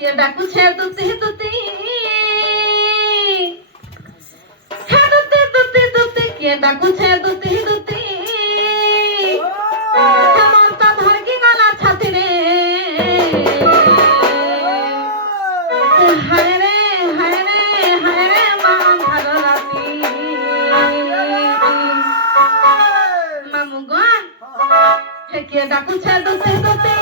କିଏ ଡାକୁଛେ ଦୁତି ଦୁତି ହେ ଦୁତି ଦୁତି ଦୁତି କିଏ ଡାକୁଛେ ଦୁତି ଦୁତି ମତ ଧରିକି ଗଲା ଛାତିରେ ହାୟ ରେ ମା ଅନ୍ଧାର ରାତି ମାମୁଁ ଗା ହେ କିଏ ଡାକୁଛେ ଦୁତି ଦୁତି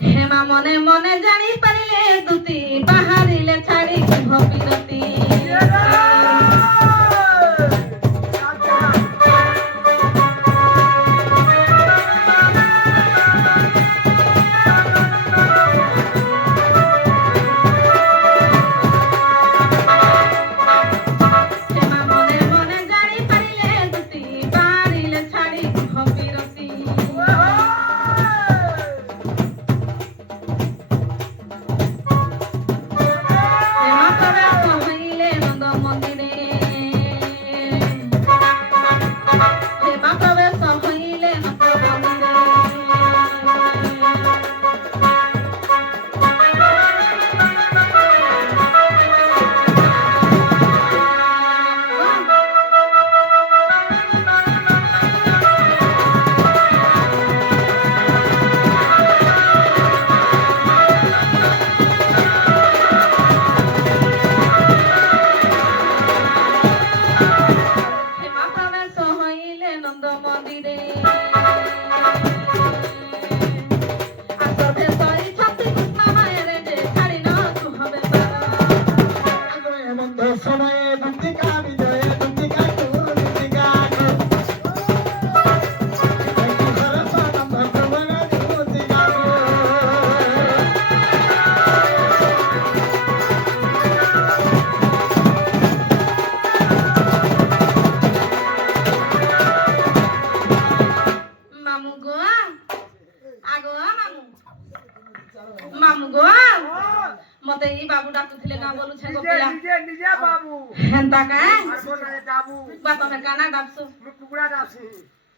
हेमा मने मने जानी परिले दुती बाहरिले छाड़ी भपिरती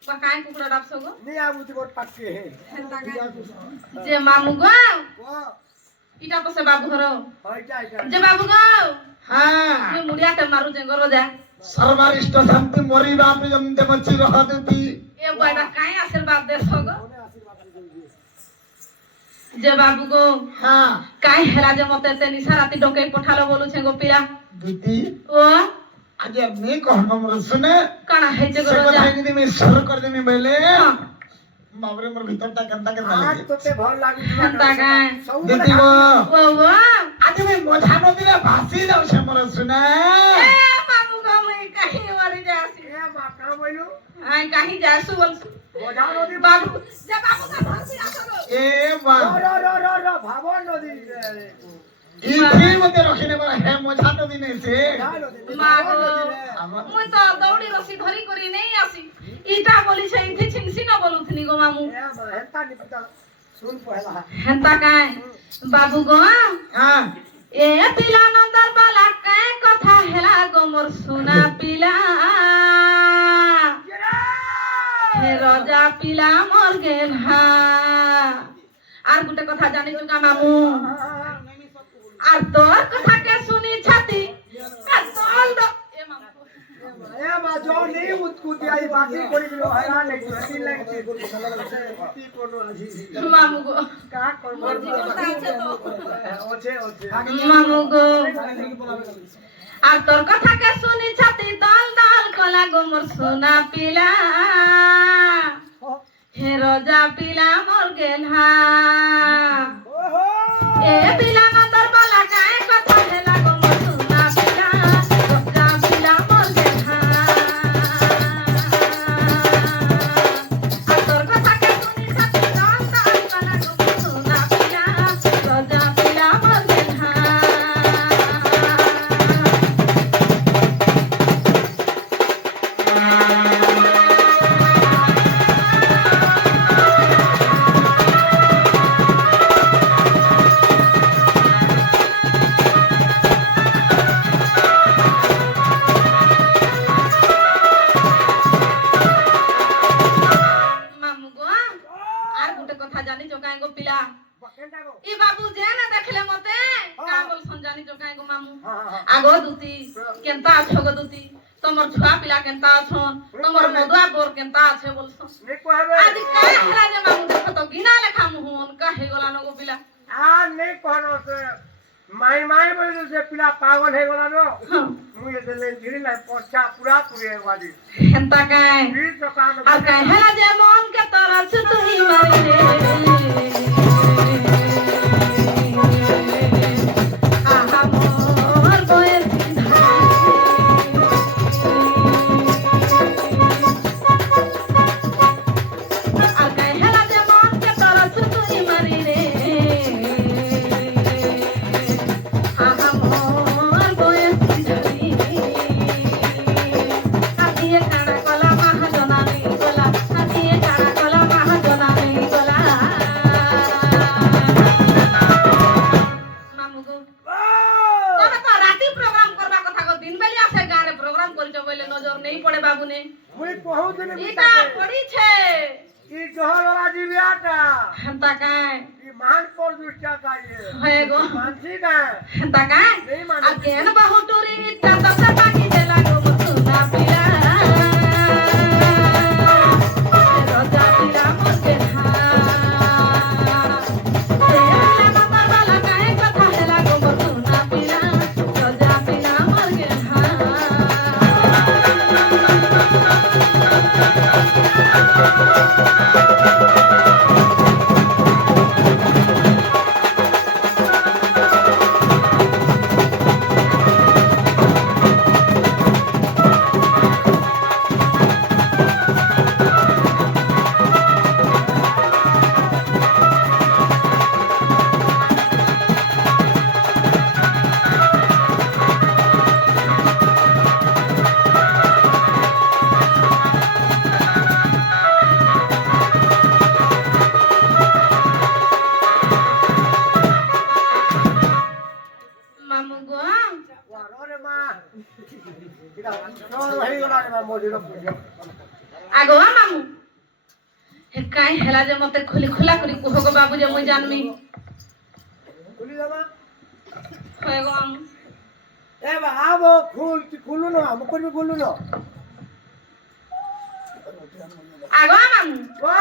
কাই কুকুরা ডাবছ গো নি আমুতি বট পাটকে হে হেন্তা কাই যে মামু গো ও ইটা পসে বাবু ঘর হইটা হইটা যে বাবু গো হ্যাঁ যে মুড়িয়াতে মারু যে গরো যা সর্বরিষ্ট শান্তি মরি বাপ জমতে মচি রহতি এ বয়টা কাই আশীর্বাদ দেছ গো কোনে আশীর্বাদ দিবি যে বাবু গো হ্যাঁ কাই হেলা যে মতে তে নিশা রাতি ডকে পঠালো বলুছে গো পিলা দিদি ও আজ আপনি কহন মর শুনে কানা হেছে সে গরো যা কথা যদি আমি সর করে দেমি বলে বাবরে মোর ভিতরটা কেনতা কেনতা আজ লাগে তোতে ভাল লাগি হেন্তা কাই দিদি গো ও ও আজ আমি মজা নদীরে ভাসি যাও সে মোর শুনে এ বাবু গো মই কাহি মরি যাসি এ মা কা বইলু আই কাহি যাসু বলছু বোঝা নদী বাবু যে বাবু কা ভাসি আসো গো এ মা র ভাবন নদী রে ই ফির মতে রখিনে বড় হে মজা নদী নেই সে মা গো মুই তো দৌড়ি রসি ধরি করি নেই আসি ইটা বলিছে ইথি ছিনছি না বলুথনি গো মামু এ মা হেতা নিপিতা শুন পহলা হেন্তা কাই বাবু গো হ্যাঁ এ পিলা নন্দর বালা কাই কথা হেলা গো মোর সোনা পিলা হে রাজা পিলা মর গেল হা আর গুটে কথা জানি চুকা মামু আর তোর কথা কে শুনি ছাতি আর তোল দো এ মামু এ মা जो नहीं উৎকুতি আই বাকি করি দিলো হয়রান নাই হেতি লাগছে কি কোন আজি মামু গো কা করব ওছে ওছে মামু গো আর তোর কথা কে শুনি ছাতি দল দল কলা গো মোর সোনা পিলা হে রাজা পিলা মর গেল হা ওহো এ পিলা নন্দর বালা কায় কথা হেলা গো মোর সোনা পিলা রাজা পিলা মর গেল হা আর তোর কথা কে শুনি ছাতি দল দল কলা গো মোর সোনা পিলা রাজা পিলা মর গেল হা মামু গো আর গুটে কথা জানি চকাই গো পিলা বকেন্ডা গো ই বাবু যে না দেখলে মতে কা বলছন জানি চকাই গো মামু হ্যাঁ আগো দুতি কেনতা আছো গো দুতি তোমার ছুয়া পিলা কেনতা আছন তোমার মদুয়া বোর কেনতা আছে বলছন নে কহবে আজ কা হেলা যে মামু দেখো তো গিনা লেখা মুহন কা হে গলা নগো পিলা आ नहीं कहनो से माई माई बोले से पिला पागल है गला नो मुझे तो ले धीरे ना पछा पूरा पूरे वादी হেনতা কাই फिर तो काम আর কাই হেলা যে মন কে তোরা ছুতুই মারি রে আহা মোর বয়ের আর কাই হেলা যে মন কে তোরা ছুতুই মারি রে আহা মোর বয়ের ধারি হাতিয়ে কানা কলা মহাজনা নেই গলা হাতিয়ে কানা কলা মহাজনা নেই গলা মামু গো তবে তো রাতি প্রোগ্রাম করবা কথা গো দিন বেলি আছে গারে প্রোগ্রাম করিছ বলে নজর নেই পড়ে বাবুনে मुझे बहुत दिन ইটা পড়িছে ये जोहर वाला जीवियाटा হেনতা কাই ये मान पर दुष्टा का ये হয়ে গো मानसी का হেনতা কাই नहीं मान আর কেন বাহুটুরি ইটা তো বাকি দেলা গো মুসুনা পিলা রাজা পিলা মরকে হা এলা মাতা বালা কাই কথা হেলা গো মুসুনা পিলা রাজা পিলা মরকে হা মামু গো वारो रे मां इधर जोर वही गला रे मां मोदी रो ଆଗ ମାମୁ ହେ କାଇଁ ହେଲା ଯେ ମତେ ଖୋଲି ଖୋଲା କରି କୁହ ଗো ବାବୁ ଯେ ମୁଇଁ ଜାନମି খুলি যাবা ହଏ ଗো ମାମୁ এ বাবু খুলু না মুখ করবি খুলু না ଆଗ ମାମୁ ও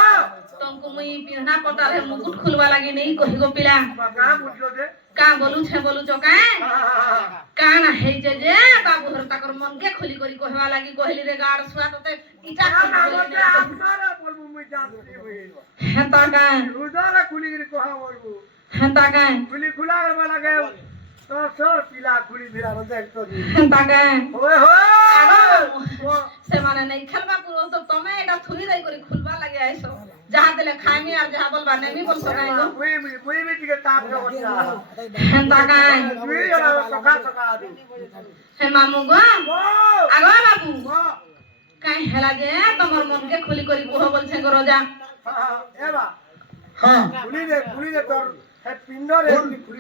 ତମକୁ ମୁଇଁ ପିନ୍ଧା ପଟାରେ ମୁକୁଟ ଖୁଲବା ଲାଗି ନେଇ କହି ଗো ପିଲା কাম বুঝলো যে କାଁ ବୋଲୁଛେ ବୋଲୁଛ କାଁ କାଣ ହେଇଛେ ଯେ ବାବୁ ଘର ତାଙ୍କର ମନକେ ଖୋଲି କରି କହିବା ଲାଗି କହିଲି ରେ ଗାଡ ଛୁଆ ତତେ ଇଟା আপনারা বলবো মুই জানছি হইব হেতা কাଁ রুদারা খুলি করে কহা বলবো হেতা কাঁ খুলি খুলা করবা লাগে তো সর পিলা খুলি দিলা দেখতো হেতা কাঁ ওই হোয় ସେମାନେ ନେଇ ଖେଲବା ପୁର ତ ତମେ ଏଟା ଥୁରି ଦେଇ କରି ଖୁଲବା ଲାଗି ଆଇଛ ଯାହା ଦେଲେ ଖାଇମି আর ଯାହା বলবা নেমি বলছ নাই গো মুই টিকে তাপ করতা হেতা কাঁ তুই এরা সকা সকা দি হে মামু গো ও আগ বাবু কাই হেলা যে তোমার মনকে খুলি কৰি কুহ বলছে গো রোজা এবা হ্যাঁ খুলি দে তোর হে পিন্ডরে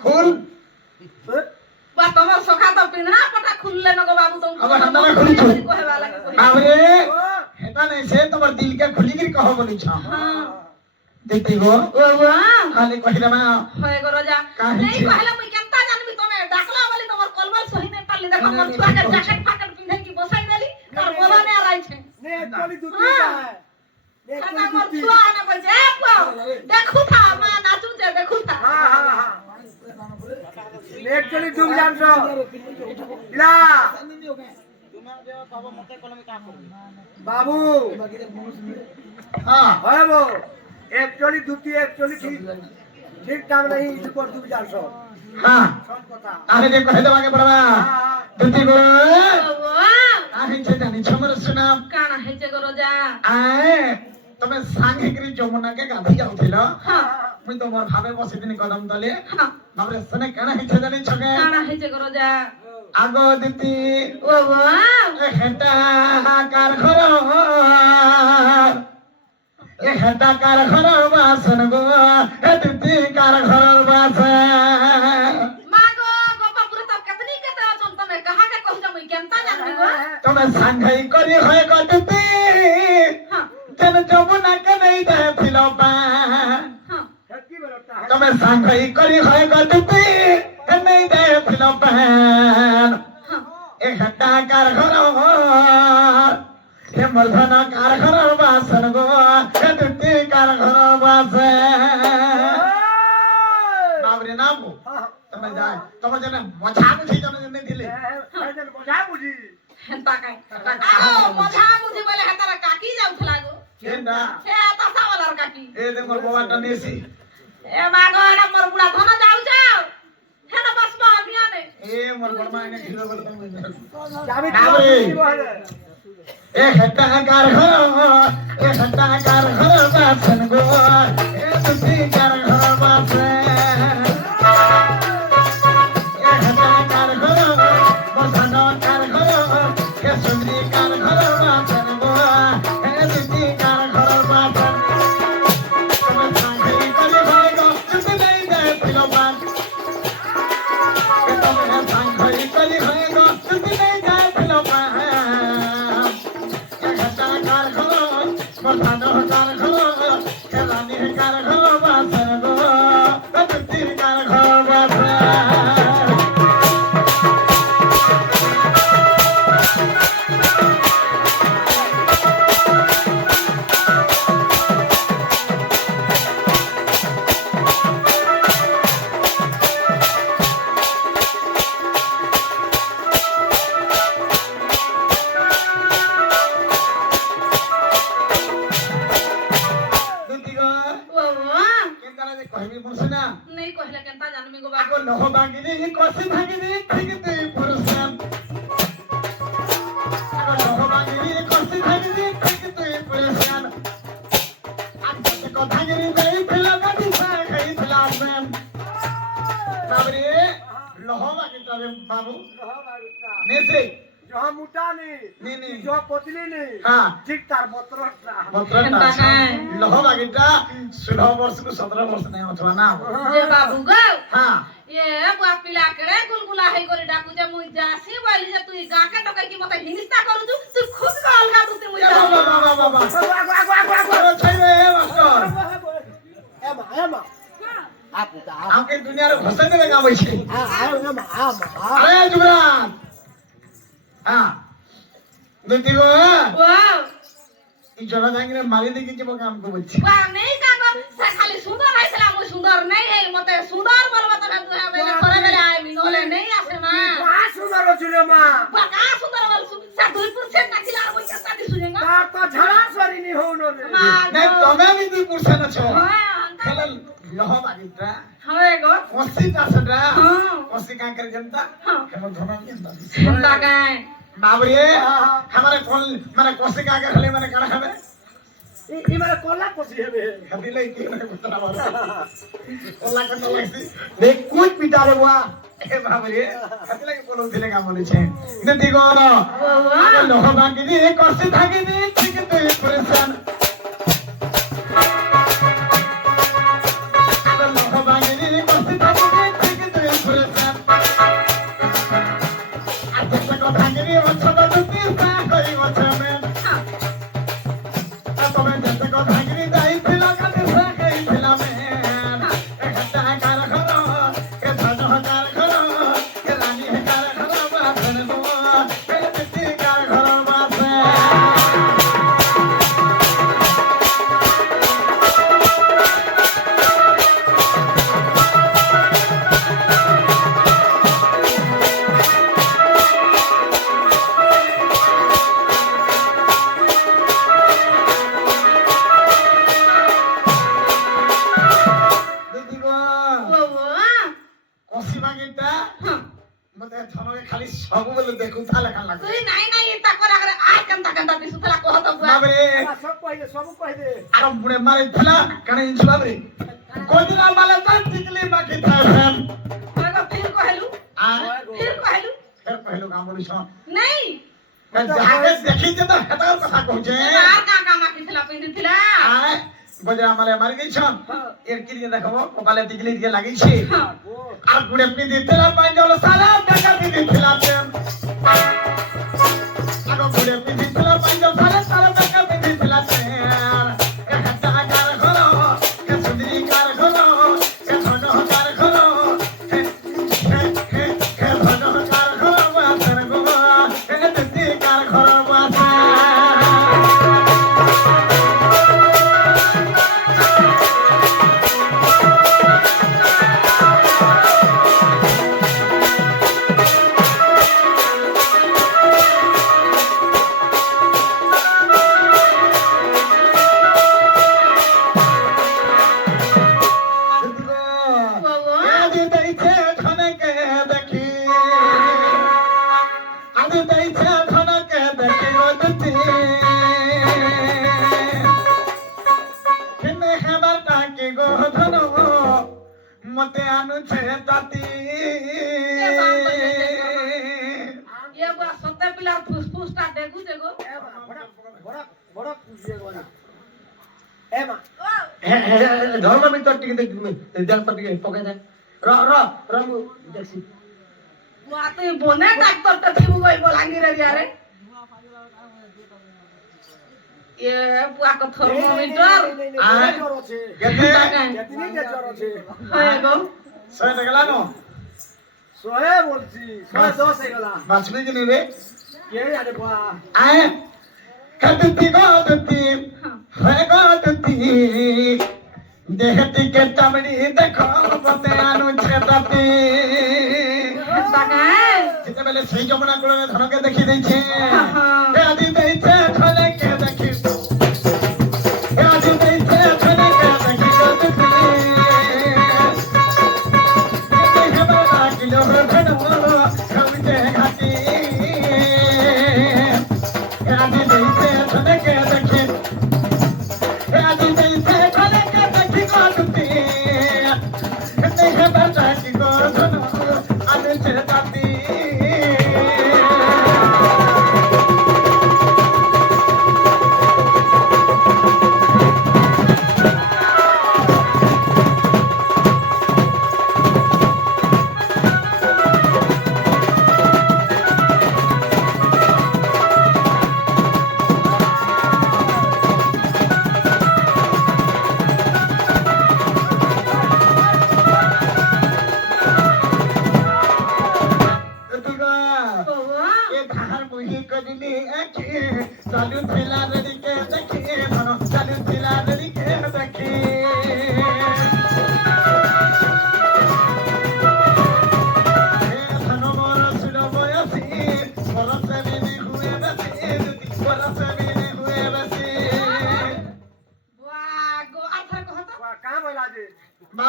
খুল বা তোমার সখা তো পিন্না পটা খুললে ন গো বাবু তুমি আবার হাতালা খুলিছো কহবা লাগি কহি বাবরে হেটা নাই সে তোমার দিলকে খুলি করে কহ বলিছ হ্যাঁ দেখি গো ও গো খালি কহিলা মা হয় গো রোজা কাহিছে। নেই কহলে মুই কেনতা জানবি তুমি ডাকলা বলি তোমার কলবল সহি নাই পারলি দেখো মোর ছুয়াকে জ্যাকেট ফাকেট পিন্ধে কি বসাই দেলি তার বলনে আর আইছে নে একলি দুটি যায় খানা মোর ছুয়া আনে বলছে এ পুও দেখু থা মা নাচুছে দেখু থা হ্যাঁ একলি দুম জানছ ইলা বাবু হ্যাঁ হয় বো একচলি দুটি একচলি ঠিক দাম নাই ইদু কর দুম জানছ হ্যাঁ সব কথা আরে যে কহে দেবাকে পড়বা দুটি গো ও গো আহিছে জানি ছমর সুনাম কানা হেছে গো রোজা আয়ে তুমি সাঙ্গে গিরি যমুনাকে গাধি যাউছিল হ্যাঁ মুই তোমার ভাবে বসিদিন কদম তলে হ্যাঁ বাবরে সনে কেন হিছে জানি ছকে কানা হেছে গো রোজা আগ দিতি ও গো হেটা কার ঘর এ হেটা কার ঘর বাসন গো এ দিতি কার ঘর বাসন মা গো গোপাপুরে তো কেতনি কেতে আছন তুমি কাহাকে কহিছ মুই কেনতা জানবি গো তুমি সাঙ্গাই করি হয় গো দিতি হ্যাঁ যেন যমুনাকে নেই দেছিল পা হ্যাঁ কি বলতা তুমি সাঙ্গাই করি হয় গো দিতি নেই দেছিল পান হ্যাঁ এ হেটা কার ঘর হে মর্ধন কার ঘর বাসন গো এ দিতি কার ঘর বাসন বাবরে নামু তুমি যাই তোমার জন্য মজা বুঝি জন্য দিলে বোঝা বুঝি হেনতা কাই আও মজা মুজি বলে হেতারা কাকি যাউছলা গো কেনটা সে তাসা ওলার কাকি এ যে মোর বাবাটা নিয়েছি এ মা গো এটা মোর বুড়া ধন যাউছ হেনা বাস মহাবিয়ানে এ মোর বড়মা এনে খিলো বলে তুমি আমি বাবরে এ হেটা কার ঘর এ হেটা কার ঘর বাসন গো এ দিতি কার ঘর বাসন এ হেটা কার ঘর মর্ধন কার ঘর এ সুন্দরী কার ঘর বাসন গো এ দিতি কার ঘর বাসন তুমি সাঙ্গি করে হয় গো তুমি নেই দেখিল পান তুমি সাঙ্গি করে হয় গো তুমি নেই দেখিল পান এ হেটা কার ঘর মর্ধন কার ঘর এ রানী কার ঘর বাসন গো এ দিতি কার ঘর বাসন দিতি গো ও গো কেনতারা যে কহিবি মুসনা নেই কহিলে কেনতা জানবি গো আগো বাবু লহ বাগিনি কসি ভাগিনি ঠিকতে পুরস্কার আগো লহ বাগিনি কসি ভাগিনি ঠিকতে পুরস্কার আজকে কথা গিরি যাই ফেলা কাটি সাই খাই ফেলা আসেন বাবরে লহ বাগিটা রে বাবু নেছে जो मोटा नहीं नी जो पतली नहीं हाँ ठीक तार बतरटा বত্রটা লহ বাগিটা 16 বর্ষକୁ 17 ବର୍ଷ নাই ଅଥବା ନା যে বাবু গো হ্যাঁ এ বুয়া পিলা কেড়ে গুলগুলা হেই করে ডাকু যে মুই যাসি বলি যে তুই গাকে টকাই কি মতে হিংসা করুছু তুই খুদ কা অলগা দুতে মুই বাবা বাবা আরে ছাইবে মাস্টার एमा আমাকে দুনিয়ার ভাষা দেবে গাবইছে एमा আরে যুবরাজ হ্যাঁ দেখিব ও এই জনা জাঙ্গিরে মারি দেখি যাব কাম কো বলছি বা নেই কাগো সে খালি সুন্দর হইছিলা মুই সুন্দর নাই হেই মতে সুন্দর বলবা তো তুই হবে করে বেলে আইবি নলে নেই আসে মা का सुंदर छुले मा বা কা সুন্দর বলছু সে 2% নাকিলা আর বইছা সাদি সুজেঙ্গা का तो झड़ा सरी नहीं हो नो মা নাই তুমি আমি 2% আছো হ্যাঁ খেলা লহ বাগিটা হয় গো কসি কাছটা হ্যাঁ কসি কা করে জনতা হ্যাঁ কেন ধনা জনতা সুন্দর গায় बाबरे हमारे कौन माने कोसे का आगे हले माने काना हवे ई मारे कोला कोसी हेबे हबी लई के माने बता मारो ओला कन लागसी देख कुछ पिटा रे बुआ ए बाबरे हबी लई बोलो दिले का बोले छे नदी गो ও लोह बाकी दी कोसे थाकी दी ठीक ते परेशान लोह बाकी दी कोसे थाकी दी ठीक ते परेशान आज तक थाकी दी अच्छा तो तीसरा कोई अच्छा में तबे जते को भागिनी जाई थिला काते सके थिला में एक हत्ता कार खरो के धन कार खरो के रानी कार खरो बाथन गो के तिती कार खरो बासे दीदी गो ও कसी बागीटा मते थनके खाली सब बोले देखु थाले खान लागो তুই নাই নাই তা করা করে আই কান্তা কান্তা দিছু তালা কহত বুয়া बाबरे सब कह दे आरो बुढ़े मारे थिला कने इंच बाबरे कोदिना माले तन टिकली बाकी था फैन ওগো ফির কহেলু आ ফির কহেলু फिर पहलो काम बोली छ নাই मैं जाके देखी जे त हेता कथा कहूचे আর কা কা মাকি থিলা পিন্দি থিলা आय बजरा माले मारी गई छ एक किरी देखबो कपाले टिकली दिए लागि छी আর গুড়ে পিদি তেলা পাঞ্জল সারা টাকা পিদি থিলা তেম আগো গুড়ে পিদি তেলা পাঞ্জল সারা সারা টাকা পিদি থিলা তেম এ হাতা কার ঘর কে সুন্দরী কার ঘর কে ধন কার ঘর কে ধন কার ঘর বাসর গো কে তিতি কার ঘর বাসর বাবা আদি দেইছে ধনকে দেখি আদি দেইছে ধনকে দেখি ওদতি কিনে হেবার টাকি গো ধন মতে আনুছে তাতি এ বুয়া সতে পিলা ফুসফুসটা দেখু দেখো बड़ा खुशी है एमा ধর্ম মিতর টিকে দেখ টিকে পকে দে র র রমু দেখছি বুয়া তুই বনে ডাক্তার তে থিবু গই বলাঙ্গির এরিয়ারে এ বুয়া কো থার্মোমিটার জ্বর আছে কেতে কেতনি কে জ্বর আছে হয় গো সয় টাকা নো সোহে বলছি 110 হয়ে গেল বাঁচবি কি রে কে জানে বুয়া আয় কততি গততি হয় গততি দেহতি কে চামড়ি দেখো বতে আনুছে তাতি বাগান যেতেবেলে সেই যমুনা কোলে ধনকে দেখি দেইছে এ আদি দেইছে ধনকে দেখি এ আদি দেইছে ধনকে দেখি গততি দেখে বাবা কিলো ধন খাউতে ঘাটি এ আদি দেইছে ধনকে দেখি এ আদি দেইছে ধনকে দেখি গততি দেখে বাবা কিলো ধন আনুছে তাতি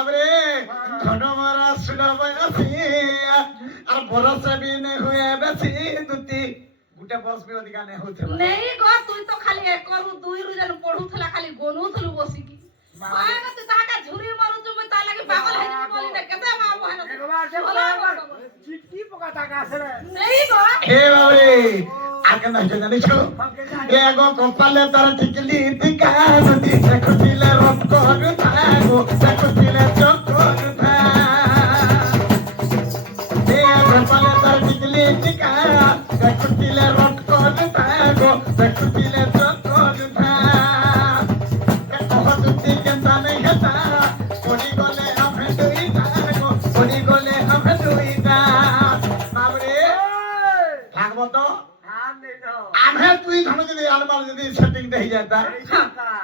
বাবরে ধন মারা সুলভ আছে আর বরস বি নে হুয়ে বেশি দুতি গুটে বরস বি অধিকা নে হউথিবা নেই গো তুই তো খালি একরু দুইরু যেন পড়ুথলা খালি গনুথলু বসিকি আয় না তুই তাহাকা ঝুরি মারু তুমি তা লাগি পাগল হই যাবি বলি না কেতে মা বহান একবার সে চিটকি পোকা টাকা আছে রে নেই গো হে বাবরে আগে না জানিছো এ গো কপালে তার টিকলি টিকা দুতি দেখুছিলে রব করু থাগো দেখুছিলে চক করু থা এ কপালে তার টিকলি টিকা দেখুছিলে রব করু থাগো দেখুছিলে চক করু থা দুতি কেনতা নেই হেতা পড়ি গলে আমি দুইটা গো পড়ি গলে আমি দুইটা বাবরে ভাগবত আর নেই না আমি তুই ধন যদি আলমাল যদি সেটিং দেই যাতা আর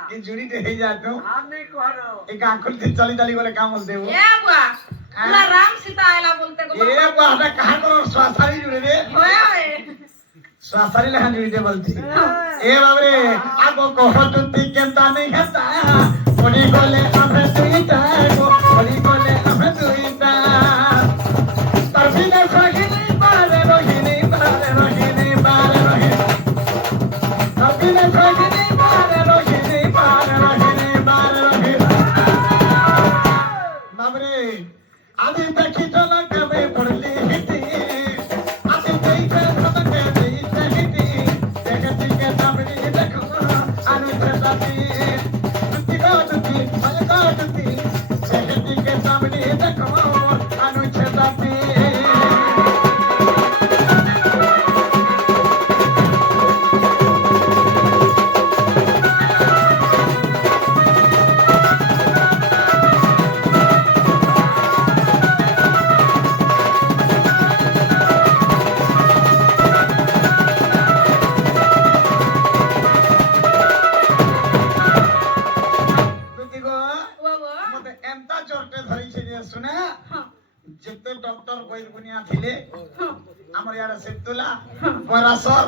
কি জুড়িতে হই যাতো নেই কোহানো এই গাঁ খুলতে চলি চলি গলে কামল দেব এ বুয়া পুরা রাম সীতা আইলা বলতে গো এ বাবা কাহা করো শ্বাসারি জুড়ে রে হয় হয় শ্বাসারি লেখা জুড়িতে বলছি এ বাবরে আগো কহ তুই কেনতা নেই হেতা পড়ি গলে আমি দুইটা গো পড়ি গলে আমি দুইটা তার বিনা সহিনি বারে রহিনি বারে রহিনি বারে রহিনি তার বিনা সহিনি বারে রহিনি বারে রহিনি বারে রহিনি বাবরে আদি দেখি জনকে মে পড়লি হিটি আদি দেখে জনকে দিতে হিটি দেখে দিকে সামনে দেখো আনু ছাতি দুতি গো দুতি মাল গো দুতি দেখে দিকে সামনে দেখো আনু ছাতি দুতি গো ও গো মতে এমতা জোরতে ধরিছে যে শুনে হ্যাঁ যেতে ডক্টর বৈরগুনিয়া ଥିଲେ হ্যাঁ আমার ইয়ারে সেতুলা পরাসর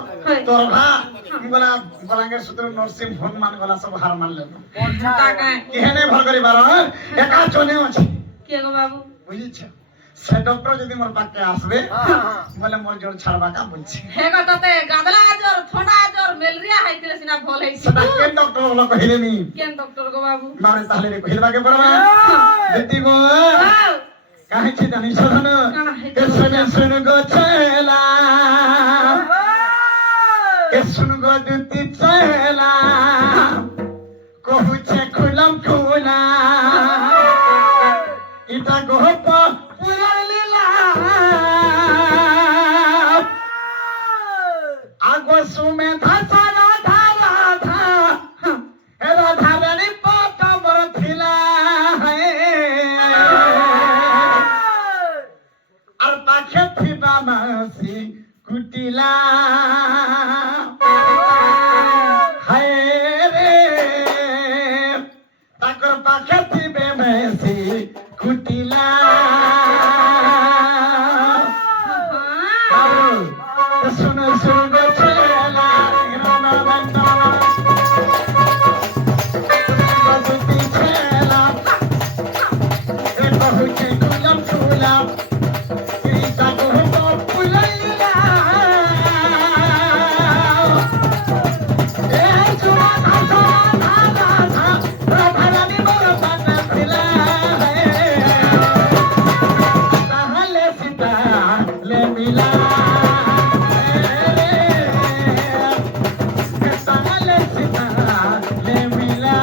তোরভা গলা বলাঙ্গের সূত্র নরসিংহ ভগবান গলা সব হার মানলে টাকা কেহেনে ভাল করিবার একা চলে আছে কে গো বাবু বুঝিছ সে ডক্টর যদি মোর পাকে আসবে বলে মোর জোর ছাড়বা কা বলছি হে গো ততে গাদলা আজর ঠোঁড়া আজর ম্যালেরিয়া হাইতিলে সিনা ভাল হইছে সেটা কেন ডক্টর বলো কহিলে নি কেন ডক্টর গো বাবু মানে তাহলে রে কহিলবাকে পড়বা দিদি গো আও কাহিছে জানি শোনো কে শুনে শুনে গো ছেলা কে শুনে গো দিদি ছেলা কহুছে খুলাম খুলা ইটা গোপ পুরালিলা আগো সুমে ধাসারা ধারা ধা এরা ধারানি পট বড় থিলা আর পাখে থিবা মাসি কুটিলা হায় রে তাকর পাখে থিবে মেসি কুটিলা শুনো শুনো ছেলা রানা বান্দা গতি ছেলা এ কহুছে কুলাম কুলাম এইটা কহব পুলাইলা এ সুরা ধাসা ধারা ধা রাধারানী মোর পাতা ছিলা তাহলে সীতা লে মিলা তাহলে সীতা লে মিলা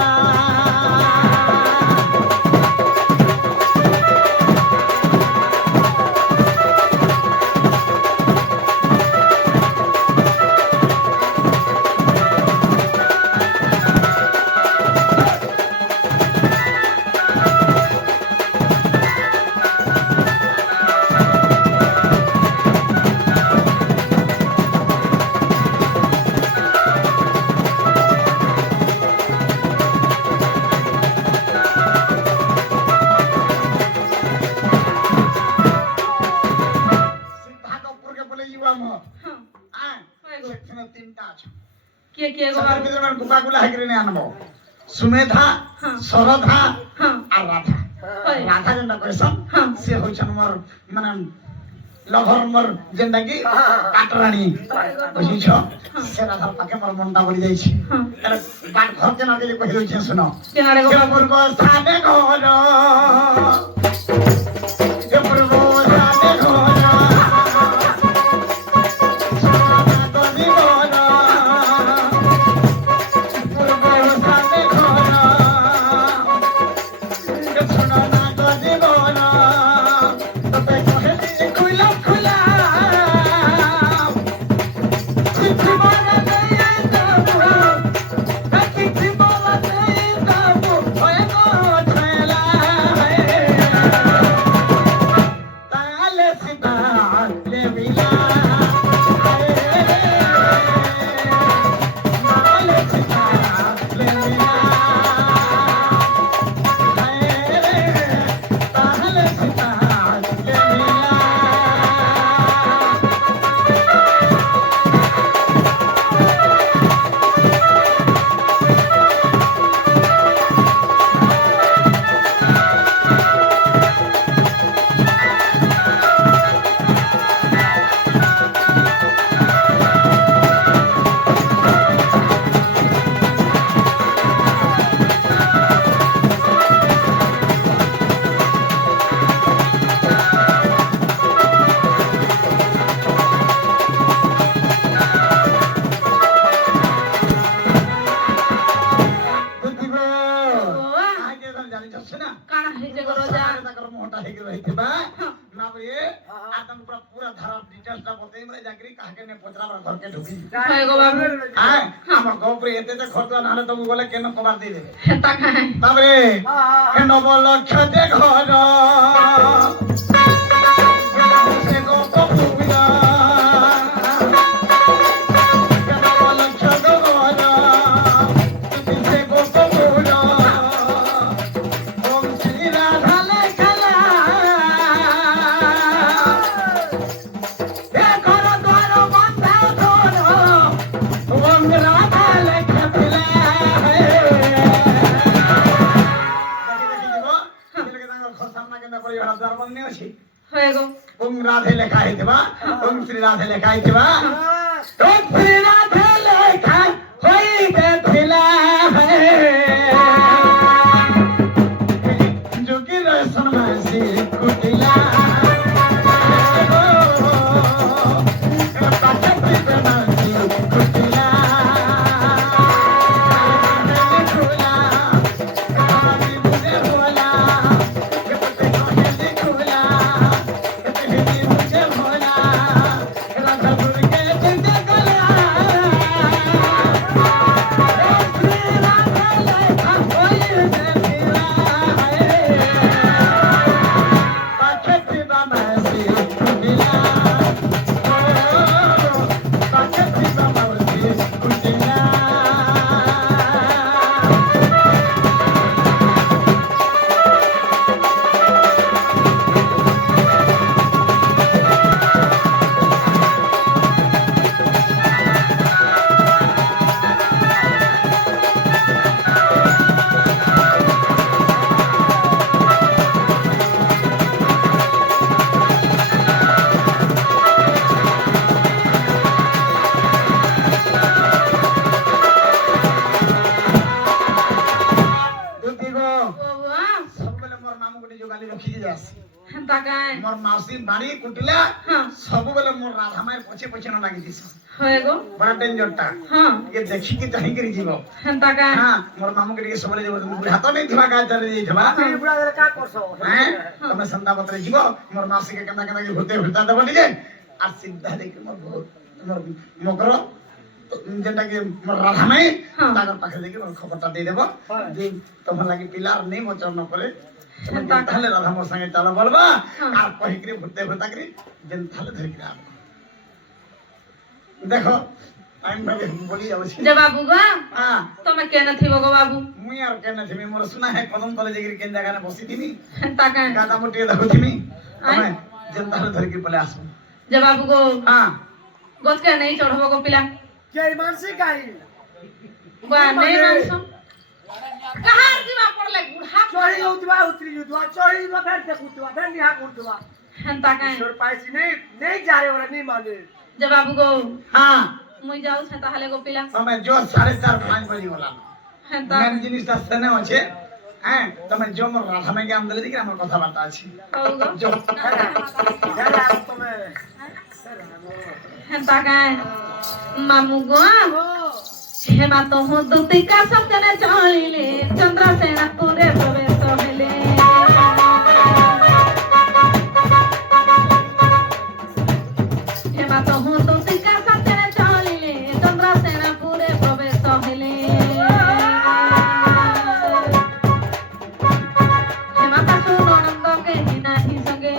সিদ্ধা কপুরকে বলে ইবা মো হ্যাঁ আয় হয় গো সেখানে তিনটা আছে কে কে গো সাধারণ বাবু বিদ্রোহের গোপাগুলা হাইকিনে আনবো সুমেধা হ্যাঁ। সরধা হ্যাঁ আর রাধা হয়। রাধা যেটা কইছন হ্যাঁ। সে হইছন মোর মানে লভর মোর যেটা কি কাটরানি বুঝিছ সে রাধার পাকে মোর মনটা বলি যাইছি হ্যাঁ। তাহলে গান ঘর কেন আগে কই দইছে শুনো কেনারে গো বাবু জবর গো সানে ঘর জবর গো সানে ঘর সোনা গনি ঘর জবর গো সানে ঘর সোনা গনি ঘর তবে কহে খুলা খুলা চিঠি মারা দেয়া যাবো চিঠি মারা দেয়া যাবো হয় গো ছেলা তালে সিধা লে বিলা তালে সিধা লে বিলা তালে সিধা লে বিলা বুঝিব আগে জানিছ না কানা হইছে গো রোজা তাকর মোটা হেগে রহিতবা না বলে আর তম পুরা ধারা ডিটেলসটা বতেই মানে জাগরি কাকে নে পচরাবার ঘরকে ঢুকি হয় গো বাবু হ্যাঁ আমার গোপরে এতে তো খরচ না হলে তুমি বলে কেন কবার দিয়ে দেবে তাকায় তারপরে কেন বল খেতে ঘর সে গোপ পুরা কেন বল খেতে ঘর সে গোপ পুরা ওম শ্রী রাধা লেখলা এ ঘর দ্বার বন্ধা ধর ওম রাধা লেখলা হয় গো ওম রাধে লেখা হইতবা ওম শ্রী রাধে লেখা হইতবা ওম শ্রী রাধে লেখা হইবে থিলা যোগী রসন মাসি কুটিলা পাচতি মাসি কুটিলা খুলা আমি বুঝে ভোলা কতে কহে খুলা কতে বুঝে ভোলা রাধা বুকে চিন্তা গলা শ্রী রাধা লেখা হইবে থিলা পাচতি মাসি কুটিলা পাচতি মাসি কুটিলা দুটি গো বাবা ସବୁବେଳେ ମୋର ମାମୁ ଗୋଟେ ଯୋଗାଲି ରଖିକି ଯାସି তাকায় ମୋର ମାଉସୀ ବାড়ି କୁଟିଲା ହଁ ସବୁବେଳେ ମୋର ରାଧା ମାয়ের ପଛେ ପଛେ ନ ଲାଗି ଦିସ হয় গো ବड़ा ଡେଞ୍ଜରଟା ହଁ ଟିକେ ଦେଖିକି ଚାହିଁକିରି ଯିବ তাকায় ହଁ ମୋର ମାମୁକୁ ଟିକେ ସବୁବେଳେ ଯିବ ବୁଢୀ ହାତ ନେଇଥିବା ଗାଁ ଚାଲି ଯାଇଥିବା ପିଢ଼ି ବୁଢ଼ା ଦେଲେ କାଁ କରସ ହେଁ ତମେ ସନ୍ଧ୍ୟା ପତ୍ରରେ ଯିବ ମୋର ମାଉସୀକେ କେନ୍ତା କେନ୍ତା କି ଭୁତେ ଭୁତା ଦେବ ଟିକେ আর সিদ্ধা দেখি মোর মকর যেটা কি মোর রাধা মাই হ্যাঁ। তার পাখে দেখি মোর খবরটা দিয়ে দেব হ্যাঁ। যে তোমার লাগি পিলার নেই মোচর ন করে হ্যাঁ। তাহলে রাধা মোর সঙ্গে চলো বলবা হ্যাঁ। আর কহিকরি ভুতে ভুতা করি যেন তাহলে ধরিকি আনবো দেখো আমি ভাবে বলি যাচ্ছি যে বাবু গো হ্যাঁ তুমি কেন থিব গো বাবু মুই আর কেন তুমি মোর শুনা হে কদম তলে যাই কেন জায়গা বসি দিবি তাকায় গাদা মুটিয়ে দেখো তুমি আই। তুমি যেন তাহলে ধরিকি বলে আসো যে বাবু গো হ্যাঁ গছকে নেই চড়ব গো পিলা কে মানসি গাই বা নেই মাংস कहार जीवा पड़ले बुढ़ा चोरी उठवा उतरी उठवा चोरी उठवा फिर से उठवा फिर निहा उठवा हंता काहे ईश्वर पाइसी नहीं जा रहे वाला नहीं माने जब बाबू गो हाँ मुई जाऊ छ ताहले गो पिला तुम्हें जो 4:30-5 बजे वाला हंता मेन जिनिसটা সেনে আছে হ্যাঁ তুমি जो मोर राधा में ज्ञान दले कि हमर কথা বার্তা আছে हो गो जो जरा तुम्हें हंता काहे मामू गो हेमा तो हो दुती का समझने चलिले चंद्रसेन पूरे प्रवेश होले हेमा तो हो दुती का समझने चलिले चंद्रसेन पूरे प्रवेश होले हेमा का सुनंद के नाही संगे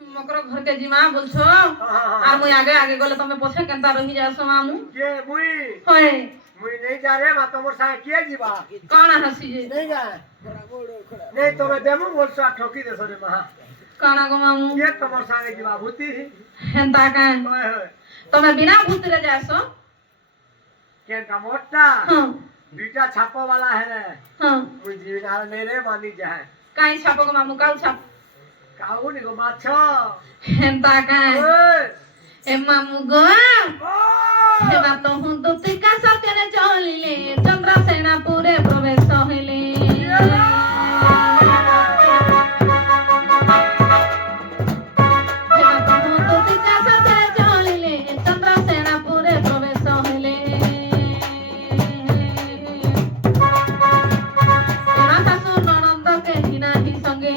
मकर घर के जिमा बोलछो আর মুই আগে আগে গলে তুমি পছে কেনতা রহি যাস মামু ये मुई হয় नहीं जा रहे मा तुमर साथ किए जीवा কোন হাসি যে नहीं जा नहीं तुम्हें देमु बोल सा ठोकी दे सरे महा কোন গো মামু ये तुमर साथ जीवा भूती হেনতা কান ओए होए তুমি বিনা ভূতরে যাস केनटा मोटा হ্যাঁ बीटा छापो वाला है হ্যাঁ मुई जीवनार नहीं रे मानी जाए কাই ছাপো গো মামু কাউ ছাপ काऊ नी गो माछो হেনতা কান ओए এ মামু গো ओ হেবা তো হুঁ দুতি কা সত্যনে চলিলে চন্দ্রসেন পুরে প্রবেশ হইলে হেবা তো হুঁ দুতি কা সত্যনে চলিলে চন্দ্রসেন পুরে প্রবেশ হইলে এরা শাশু ননন্দ কে হিনাহি সঙ্গে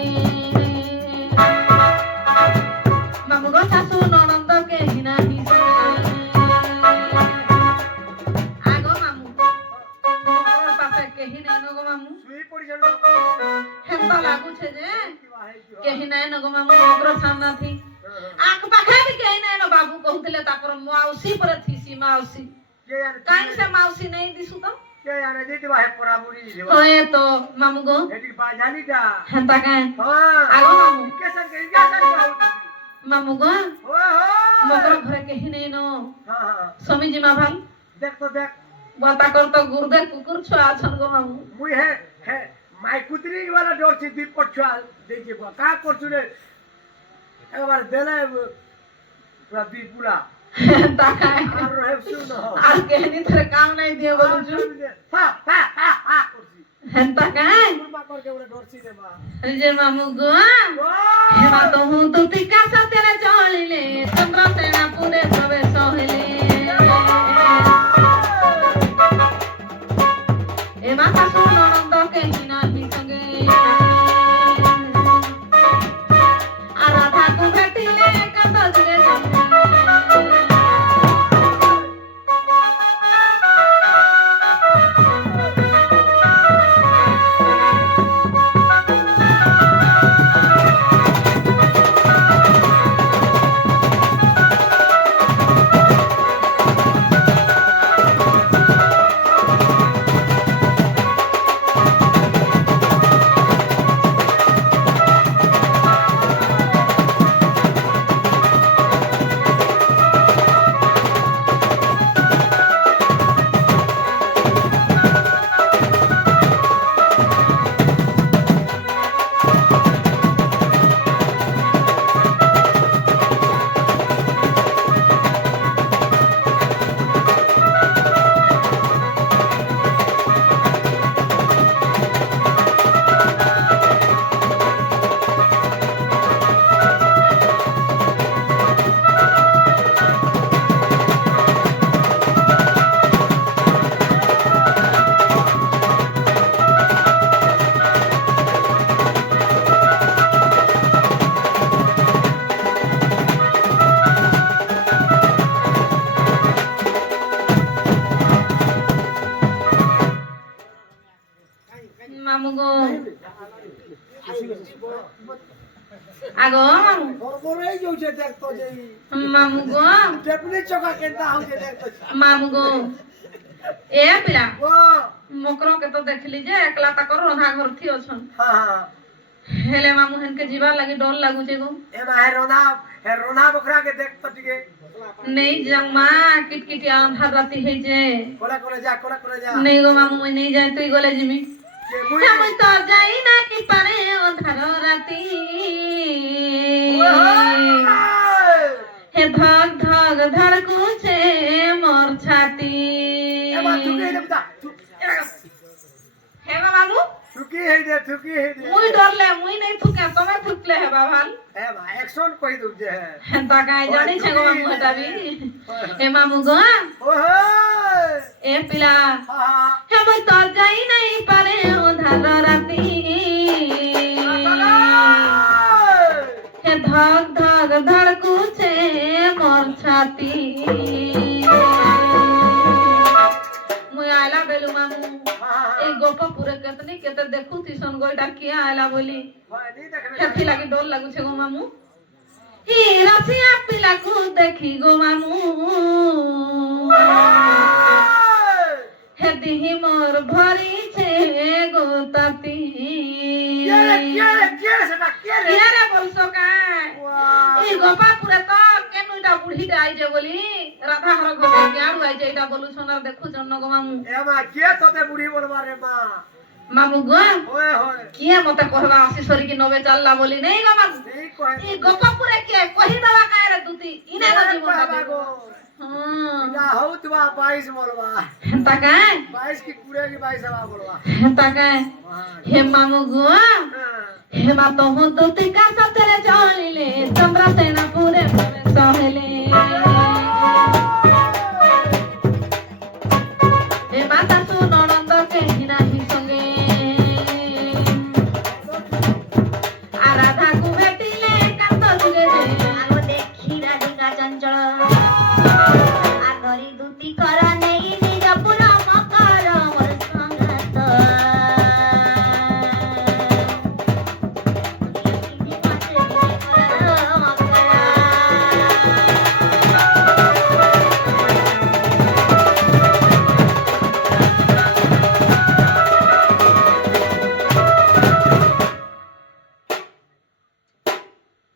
মামু গো শাশু ননন্দ কে হিনাহি সঙ্গে আগো মামু মোর পাশে কেহি নাই নগো মামু सुई पड़ी जनो হেনতা লাগুছে যে जीवा है जीवा কেহি নাই নগো মামু মোগর সামনা থি আখ পাখে भी কেহি নাই ন বাবু কহুଥିଲେ তাপর মাউসী পরে থিসি মাউসী के यार কাই সে মাউসী নাই দিছু তো के यार दे जीवा है परामुरी जीवा হয়ে তো মামু গো एटी बाजानी दा হেনতা কাই हां আগো মামু कैसा के মামু গো ओ हो মোগর ঘরে কেহি নাই ন हां हां স্বামী জিমা ভাল देख तो देख বাতা কর তো গুরদে কুকুর ছ আছন গো মামু मुई है माई कुतरी वाला डोर से दीप पछुआ दे जीवा का करछु रे एक बार देले पूरा दी पूरा হেনতা কাই और रहे सुनो আর কেহনি ধরে কাম নাই দিও বলছু हा हा हा हा करছি হেনতা কাই कुरमा करके ओरे डोर से दे मा যে মামু গো ओ হেমা তো হুঁ তুতি কা সত্যনে চলিলে চন্দ্রসেন পুরে প্রবেশ হইলে এমা শাশু ননন্দ কে হিনাহি সঙ্গে আর রাধা কু ভেটিলে কত দূরে যাবে আগো মামু গড়গড়াই যাচ্ছে দেখতো যে মামু গো টেপলি চকা কেনতা হচ্ছে দেখতো মামু গো এ পিলা ও মকর কে তো দেখলি যে একলা তাকর রন্ধা ঘর থি অছন হ্যাঁ হেলে মামু হেনকে ଯିବା লাগি ডর লাগুছে গো এমা হে রোনা বকরা কে দেখতো টিকে নেই জমা কিটকিটি আন্ধার রাতি হইছে কোলা যা নেই গো মামু মই নেই যাই তুই গলে জিমি যে মুই আমি তো যাই না কি পারে অন্ধার রাতি হে ধক ধক ধড়কুছে মোর ছাতি এমা তুকে দেবতা হে মামু তুকি হে দে মুই ডরলে মুই নেই থুকে তুমি থুকলে হে বাবাল এমা অ্যাকশন কই দউ যে হেনতা কাই জানি ছে গো মামু হটাবি হে মামু গো ও এ পিলা হ্যাঁ হে মই তো যাই নাই পারে অন্ধার রাতি হে ধক ধক ধড়কুছে মোর ছাতি মুই আইলা বেলু মামু এই গোপপুরে কেতনি কেতে দেখু তিসন গইটা কি আইলা বলি নি দেখবে হেতি লাগি ডর লাগুছে গো মামু ই রাসিয়া পিলাকু দেখি গো মামু হে দিহি মোর ভরিছে গো তাতি কে সেটা কে রে ইয়ারে বলছো কাই এই গোপাপুরে তো কেনুটা বুড়িটা আইছে বলি রাধা হর ঘরে কেয়াড়ু আইছে এটা বলু সোনার দেখু জন্য গো মামু এমা কে তোতে বুড়ি বলবা রে মা মামু গো ওয়ে হয় কিয়ে মতে কহবা আশিসরি কি নবে চাল্লা বলি নেই গো মামু এই কয় এই গোপাপুরে কে কহি দেবা কায় রে তুতি ইনা গো জীবন বাগো না হউ তুবা 22 বলবা হেনতা কাই 22 কি পুরে কি 22 হবা বলবা হেনতা কাই হে মামু গো হে মা তো দুতি কা সতরে চলিলে তোমরা সেনা পুরে পুরে সহেলে এ মাতা সু ননন্দ কে হিনাহি সঙ্গে আরাধা কু ভেটিলে কান্ত যুগে যে আগো দেখি রাধিকা চঞ্চল আগরি দুতি কর নেই নিজ পুর মকর মোর সঙ্গত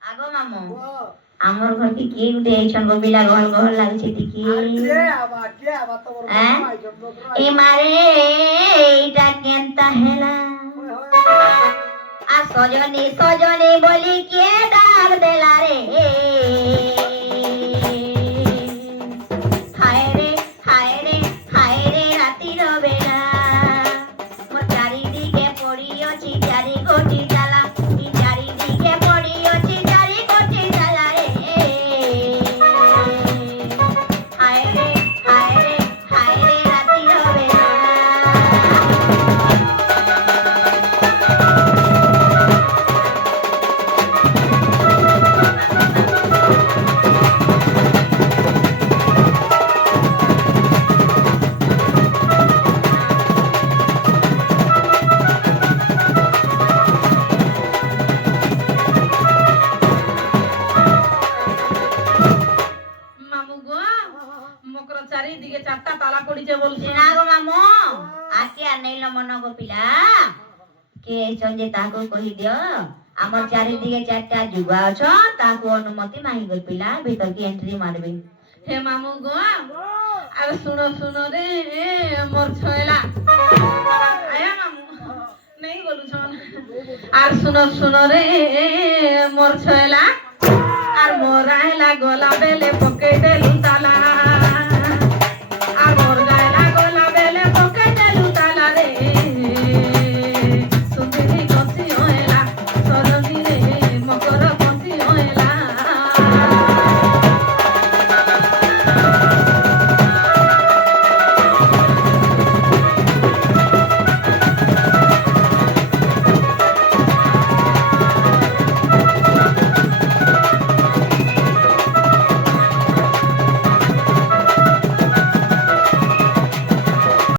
আগো মামু আমার ঘর কি কি উঠে আইছন গোবিলা গহল গহল লাগছে দেখি কে আবা তোর হ্যাঁ? ভাই জন্য এ মারে এইটা কেনতা হেলা আ সজনে সজনে বলি কে ডাক দেলা রে হায় রে হায় রে হায় রে রাতির বেলা মোর চারিদিকে পড়িଅছি চারি কোটি জ্বালা এই চারিদিকে পড়িଅছি চারি কোটি জ্বালা রে হায় রে হায় রে হায় রে রাতির বেলা মামু গো মকর চারিদিকে চারটা তালা পড়িছে বলছে না গো মামু আকে আনেইল মন গো পিলা কে সঞ্জে তাকু কহি দিও আমার চারিদিকে চারটা যুগা অছ তাকু অনুমতি মাহি গো পিলা ভিতর কি এন্ট্রি মারবে হে মামু গো আর শুনো শুনো রে মোর ছয়লা আয়া মামু নেই বলু ছন আর শুনো শুনো রে মোর ছয়লা আর মোর আইলা গলা বেলে পকে দেলু